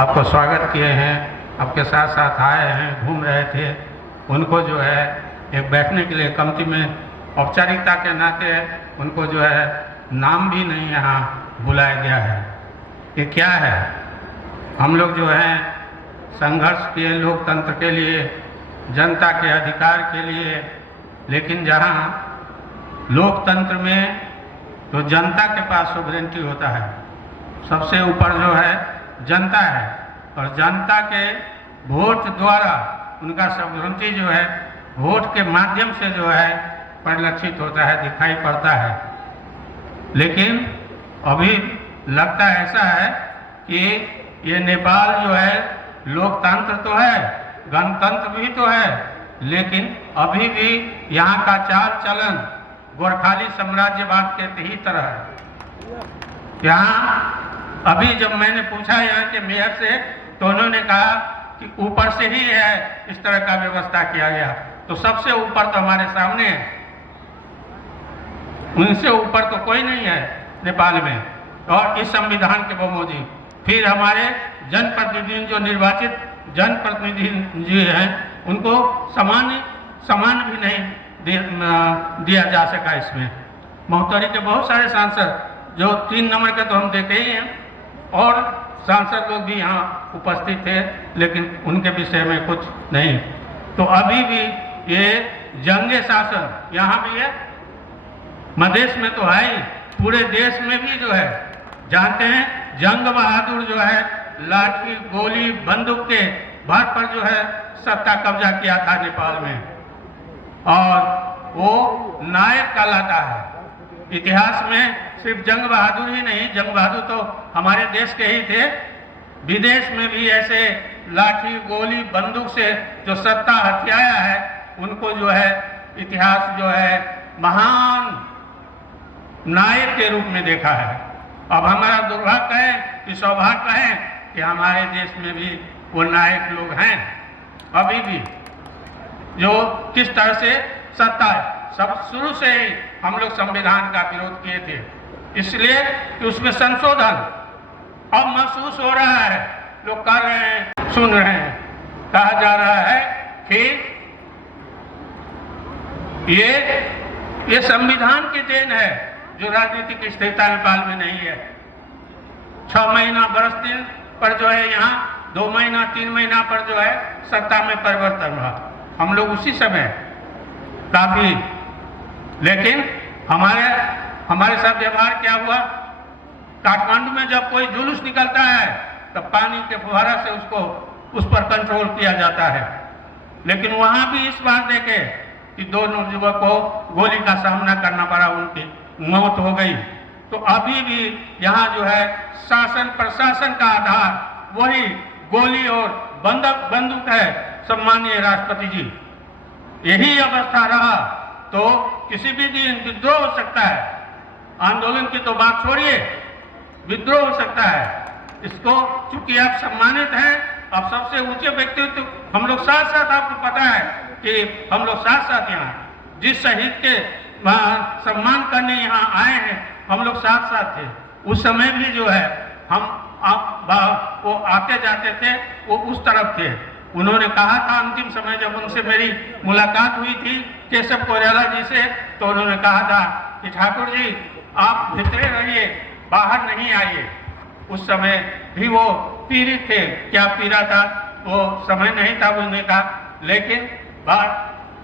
आपको स्वागत किए हैं, आपके साथ साथ आए हैं, घूम रहे थे, उनको जो है एक बैठने के लिए कमती में औपचारिकता के नाते उनको जो है नाम भी नहीं यहाँ बुलाया गया है। ये क्या है? हम लोग जो है संघर्ष किए लोकतंत्र के लिए, जनता के अधिकार के लिए, लेकिन जहाँ लोकतंत्र में तो जनता के पास सोवरेनिटी होता है, सबसे ऊपर जो है जनता है, और जनता के वोट द्वारा उनका सोवरेनिटी जो है वोट के माध्यम से जो है परिलक्षित होता है, दिखाई पड़ता है। लेकिन अभी लगता ऐसा है कि ये नेपाल जो है लोकतंत्र तो है, गणतंत्र भी तो है, लेकिन अभी भी यहाँ का चाल चलन गोरखाली साम्राज्यवाद के ही तरह है। यहाँ अभी जब मैंने पूछा यहाँ के मेयर से तो उन्होंने कहा कि ऊपर से ही है इस तरह का व्यवस्था किया गया, तो सबसे ऊपर तो हमारे सामने है, उनसे ऊपर तो कोई नहीं है नेपाल में। और इस संविधान के बहुमोदी फिर हमारे जनप्रतिनिधि जो निर्वाचित जनप्रतिनिधि जी हैं उनको समान भी नहीं दिया जा सका। इसमें महोत्तरी के बहुत सारे सांसद जो 3 नंबर के तो हम देखे ही हैं, और सांसद लोग भी यहाँ उपस्थित थे, लेकिन उनके विषय में कुछ नहीं। तो अभी भी ये जंगे शासन यहाँ भी है, मधेश में तो है ही, पूरे देश में भी जो है जानते हैं जंग बहादुर जो है लाठी गोली बंदूक के भर पर जो है सत्ता कब्जा किया था नेपाल में, और वो नायक कहलाता है। इतिहास में सिर्फ जंग बहादुर ही नहीं, जंग बहादुर तो हमारे देश के ही थे, विदेश में भी ऐसे लाठी गोली बंदूक से जो सत्ता हथियाया है उनको जो है इतिहास जो है महान नायक के रूप में देखा है। अब हमारा दुर्भाग्य है कि सौभाग्य है कि हमारे देश में भी वो नायक लोग हैं अभी भी, जो किस तरह से सत्ता है। सब शुरू से ही हम लोग संविधान का विरोध किए थे, इसलिए कि उसमें संशोधन अब महसूस हो रहा है, लोग कर रहे हैं, सुन रहे हैं, कहा जा रहा है कि ये संविधान की देन है जो राजनीतिक स्थिरता नेपाल में नहीं है। 6 महीना 10 दिन पर जो है यहाँ 2 महीना 3 महीना पर जो है सत्ता में परिवर्तन हुआ, हम लोग उसी समय काफी, लेकिन हमारे साथ व्यवहार क्या हुआ, काठमांडू में जब कोई जुलूस निकलता है तब पानी के फुहारा से उस पर कंट्रोल किया जाता है, लेकिन वहां भी इस बात देखे कि 2 नवयुवक को गोली का सामना करना पड़ा, उनकी मौत हो गई। तो अभी भी यहाँ जो है शासन प्रशासन का आधार वही गोली और बंदूक है। सम्मानीय राष्ट्रपति जी, यही अवस्था रहा तो किसी भी दिन विद्रोह हो सकता है। आंदोलन की तो बात छोड़िए, विद्रोह हो सकता है। इसको चूंकि आप सम्मानित हैं, आप सबसे ऊंचे व्यक्तित्व, हम लोग साथ साथ, आपको पता है कि हम लोग साथ साथ यहाँ जिस शहीद के सम्मान करने यहाँ आए हैं हम लोग साथ साथ थे। उस समय भी जो है वो आते जाते थे, वो उस तरफ थे। उन्होंने कहा था अंतिम समय जब उनसे मेरी मुलाकात हुई थी केशव कोइराला जी से, तो उन्होंने कहा था कि ठाकुर जी आप भीतर रहिए, बाहर नहीं आइए। उस समय भी वो पीड़ित थे, क्या पीड़ा था वो समय नहीं था उन्होंने कहा, लेकिन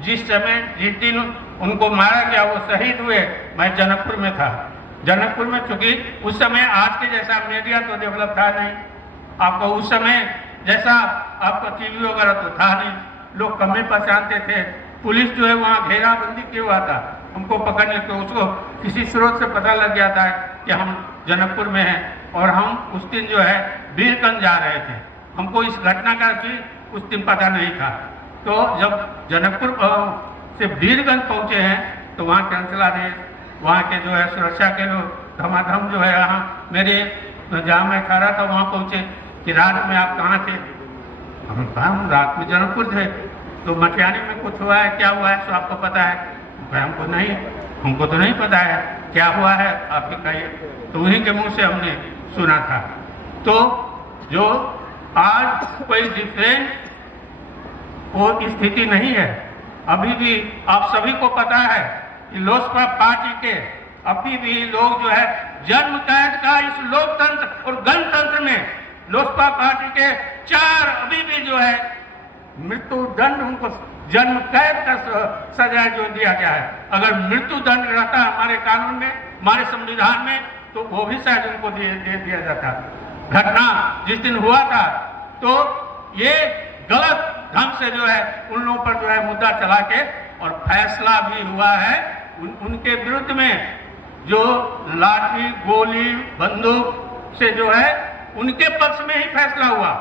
जिस दिन उनको मारा गया, वो शहीद हुए, मैं जनकपुर में था। जनकपुर में चूंकि उस समय आज के जैसा मीडिया तो डेवलप था नहीं, आपको उस समय जैसा आपका टीवी वगैरह तो था नहीं, लोग कम ही पहचानते थे। पुलिस जो है वहाँ घेराबंदी किया हुआ था हमको पकड़ने को, उसको किसी स्रोत से पता लग गया था कि हम जनकपुर में हैं, और हम उस दिन जो है वीरगंज जा रहे थे। हमको इस घटना का भी उस दिन पता नहीं था। तो जब जनकपुर से वीरगंज पहुंचे हैं तो वहाँ कैंसला रहे, वहाँ के जो है सुरक्षा के लोग धमाधम जो है यहाँ मेरे जहाँ मैं खड़ा था वहाँ पहुँचे कि रात में आप कहाँ थे। हम कहा हम रात में जनकपुर थे। तो मटियानी में कुछ हुआ है, क्या हुआ है तो आपको पता है? हमको तो नहीं पता है क्या हुआ है, आप ही कहिए। तो उन्हीं के मुंह से हमने सुना था। तो जो आज कोई डिफरेंट वो स्थिति नहीं है। अभी भी आप सभी को पता है कि लोजपा पार्टी के अभी भी लोग जो है जन्म कैद का इस लोकतंत्र और गणतंत्र में लोजपा पार्टी के 4 अभी भी जो है मृत्यु दंड उनको जन्म कैद का सजा जो दिया गया है। अगर मृत्यु दंड रहता हमारे कानून में, हमारे संविधान में, तो वो भी शायद उनको दे दिया जाता। घटना जिस दिन हुआ था तो ये गलत ढंग से जो है उन लोगों पर जो है मुद्दा चला के और फैसला भी हुआ है उनके विरुद्ध में, जो लाठी गोली बंदूक से जो है उनके पक्ष में ही फैसला हुआ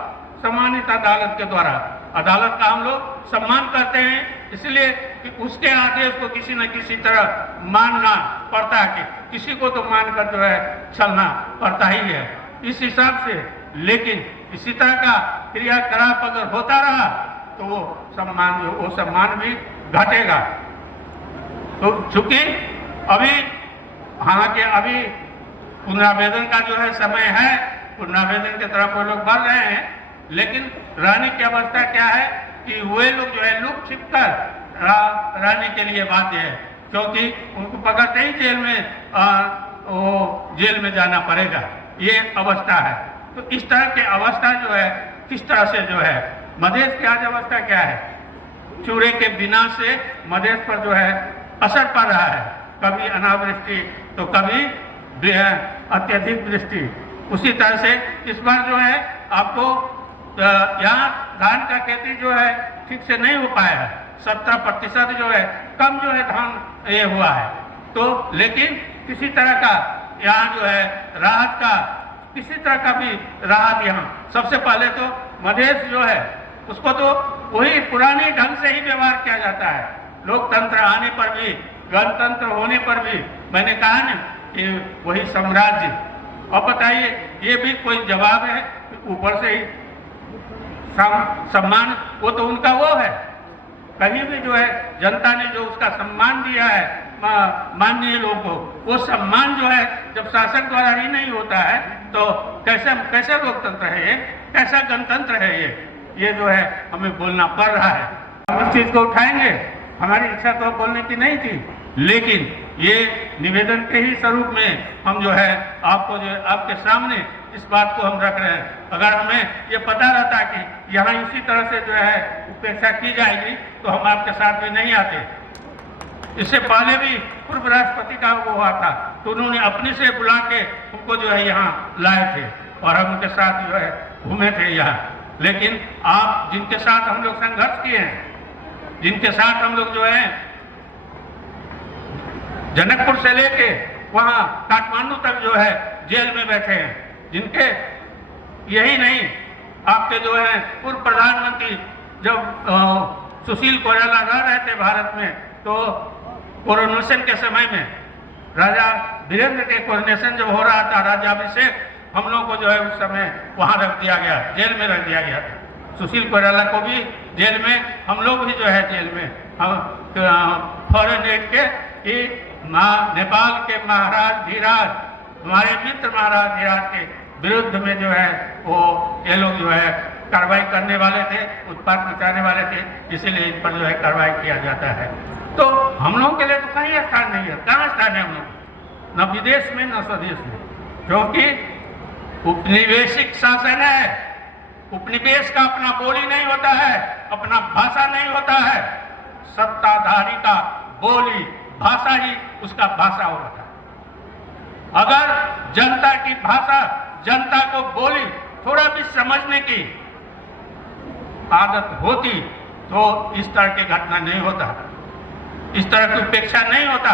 सम्मानित अदालत के द्वारा। अदालत का हम लोग सम्मान करते हैं, इसलिए कि उसके आदेश को किसी न किसी तरह मानना पड़ता है, कि किसी को तो मानकर जो है चलना पड़ता ही है इस हिसाब से। लेकिन इसी तरह का क्रियाकलाप अगर होता रहा तो वो सम्मान भी घटेगा। तो चूंकि अभी हालांकि अभी पुनरावेदन का जो है समय है, पुनरावेदन की तरफ वो लोग बढ़ रहे हैं, लेकिन रहने की अवस्था क्या है कि वे लोग जो है लुक छिप कर रहने के लिए बाध्य है, क्योंकि उनको पकड़ते ही जेल में जाना पड़ेगा, ये अवस्था है। तो इस तरह की अवस्था जो है किस तरह से जो है मधेश की आज अवस्था क्या है, चूड़े के बिना से मधेश पर जो है असर पड़ रहा है, कभी अनावृष्टि तो कभी अत्यधिक वृष्टि। उसी तरह से इस बार जो है आपको यहाँ धान का खेती जो है ठीक से नहीं हो पाया है, 70% जो है कम जो है धान ये हुआ है। तो लेकिन किसी तरह का यहाँ जो है राहत का किसी तरह का भी राहत यहाँ सबसे पहले तो मधेश जो है उसको तो वही पुराने ढंग से ही व्यवहार किया जाता है। लोकतंत्र आने पर भी, गणतंत्र होने पर भी, मैंने कहा ना कि वही साम्राज्य। अब बताइए ये भी कोई जवाब है, ऊपर से ही सम्मान वो तो उनका वो है, कहीं भी जो है जनता ने जो उसका सम्मान दिया है माननीय लोगों को, वो सम्मान जो है जब शासक द्वारा ही नहीं होता है तो कैसा लोकतंत्र है ये, कैसा गणतंत्र है ये जो है हमें बोलना पड़ रहा है। हम इस चीज को उठाएंगे, हमारी इच्छा तो बोलने की नहीं थी, लेकिन ये निवेदन के ही स्वरूप में हम जो है आपको जो आपके सामने इस बात को हम रख रहे हैं। अगर हमें ये पता रहता कि यहाँ इसी तरह से जो है उपेक्षा की जाएगी तो हम आपके साथ में नहीं आते। इससे पहले भी पूर्व राष्ट्रपति का वो हुआ था तो उन्होंने अपने से बुला के उनको जो है यहाँ लाए थे और हम उनके साथ जो है घूमे थे यहाँ। लेकिन आप जिनके साथ हम लोग संघर्ष किए हैं, जिनके साथ हम लोग जो है जनकपुर से लेके वहाँ काठमांडू तक जो है जेल में बैठे हैं, जिनके यही नहीं आपके जो है पूर्व प्रधानमंत्री जब सुशील कोइराला रह रहे थे भारत में तो कोरोनेशन के समय में राजा वीरेंद्र के कोरोनेशन जब हो रहा था, राज्याभिषेक, हम लोग को जो है उस समय वहां रख दिया गया, जेल में रख दिया गया था। सुशील कोइराला को भी जेल में, हम लोग भी जो है जेल में, हम फॉरेन एड के कि नेपाल के महाराज धीराज, हमारे मित्र महाराज धीराज के विरुद्ध में जो है वो ये लोग जो है कार्रवाई करने वाले थे, उत्पाद मचाने वाले थे, इसीलिए इन पर जो है कार्रवाई किया जाता है। तो हम लोगों के लिए तो कहीं स्थान नहीं है, कहाँ स्थान है हम लोग, न विदेश में न स्वदेश में, क्योंकि उपनिवेशिक शासन है। उपनिवेश का अपना बोली नहीं होता है, अपना भाषा नहीं होता है, सत्ताधारी का बोली भाषा ही उसका भाषा होता है। अगर जनता की भाषा, जनता को बोली थोड़ा भी समझने की आदत होती तो इस तरह की घटना नहीं होता, इस तरह की उपेक्षा नहीं होता।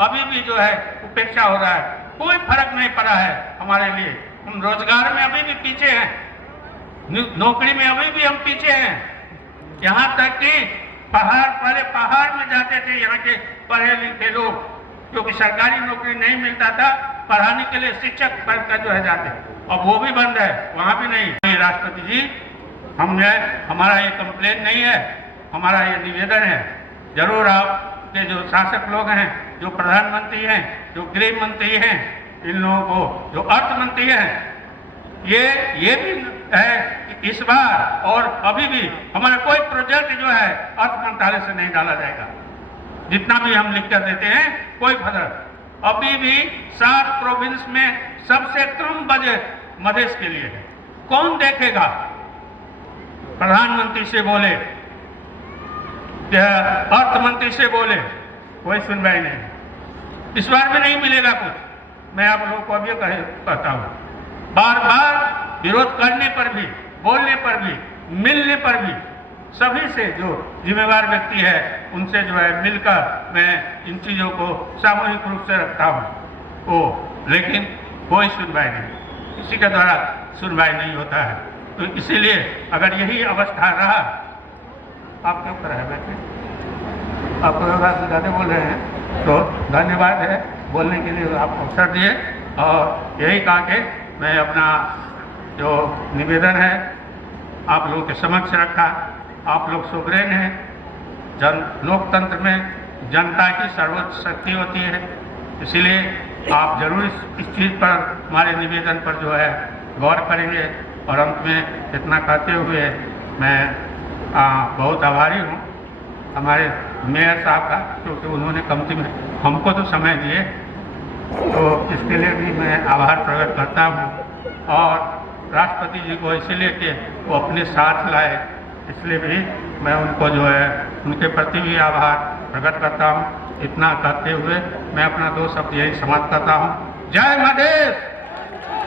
अभी भी जो है उपेक्षा हो रहा है, कोई फर्क नहीं पड़ा है हमारे लिए। हम रोजगार में अभी भी पीछे हैं, नौकरी में अभी भी हम पीछे हैं। यहाँ तक कि पहले पहाड़ में जाते थे यहाँ के पढ़े लिखे लोग, क्योंकि सरकारी नौकरी नहीं मिलता था, पढ़ाने के लिए शिक्षक पद का जो है जाते, अब वो भी बंद है, वहाँ भी नहीं। राष्ट्रपति जी, हमारा ये कंप्लेन नहीं है, हमारा ये निवेदन है, जरूर आपके जो शासक लोग हैं, जो प्रधानमंत्री हैं, जो गृह मंत्री हैं, इन लोगों को जो अर्थ मंत्री हैं, ये भी इस बार और अभी भी हमारा कोई प्रोजेक्ट जो है अर्थ मंत्रालय से नहीं डाला जाएगा। जितना भी हम लिख कर देते हैं कोई फर्क, अभी भी 7 प्रोविंस में सबसे कम बजट मधेश के लिए है। कौन देखेगा? प्रधानमंत्री से बोले, अर्थ मंत्री से बोले, कोई सुनवाई नहीं। इस बार में नहीं मिलेगा कुछ। मैं आप लोगों को अभी कहता हूं, बार बार विरोध करने पर भी, बोलने पर भी, मिलने पर भी सभी से जो जिम्मेवार व्यक्ति है उनसे जो है मिलकर मैं इन चीजों को सामूहिक रूप से रखता हूं। लेकिन कोई सुनवाई नहीं, किसी के द्वारा सुनवाई नहीं होता है। तो इसीलिए अगर यही अवस्था रहा, आपके ऊपर है बैठे, आप ज़्यादा बोल रहे हैं तो धन्यवाद है बोलने के लिए, आप अवसर दिए। और यही कहा कि मैं अपना जो निवेदन है आप लोगों के समक्ष रखा। आप लोग सुवरेन हैं। लोकतंत्र में जनता की सर्वोच्च शक्ति होती है, इसीलिए आप जरूर इस चीज़ पर, हमारे निवेदन पर जो है गौर करेंगे। और अंत में इतना कहते हुए मैं बहुत आभारी हूँ हमारे मेयर साहब का, क्योंकि उन्होंने कमती में हमको तो समय दिए, तो इसके लिए भी मैं आभार प्रकट करता हूँ। और राष्ट्रपति जी को इसलिए कि वो अपने साथ लाए, इसलिए भी मैं उनको जो है उनके प्रति भी आभार प्रकट करता हूँ। इतना कहते हुए मैं अपना 2 शब्द यही समाप्त करता हूँ। जय मधेश।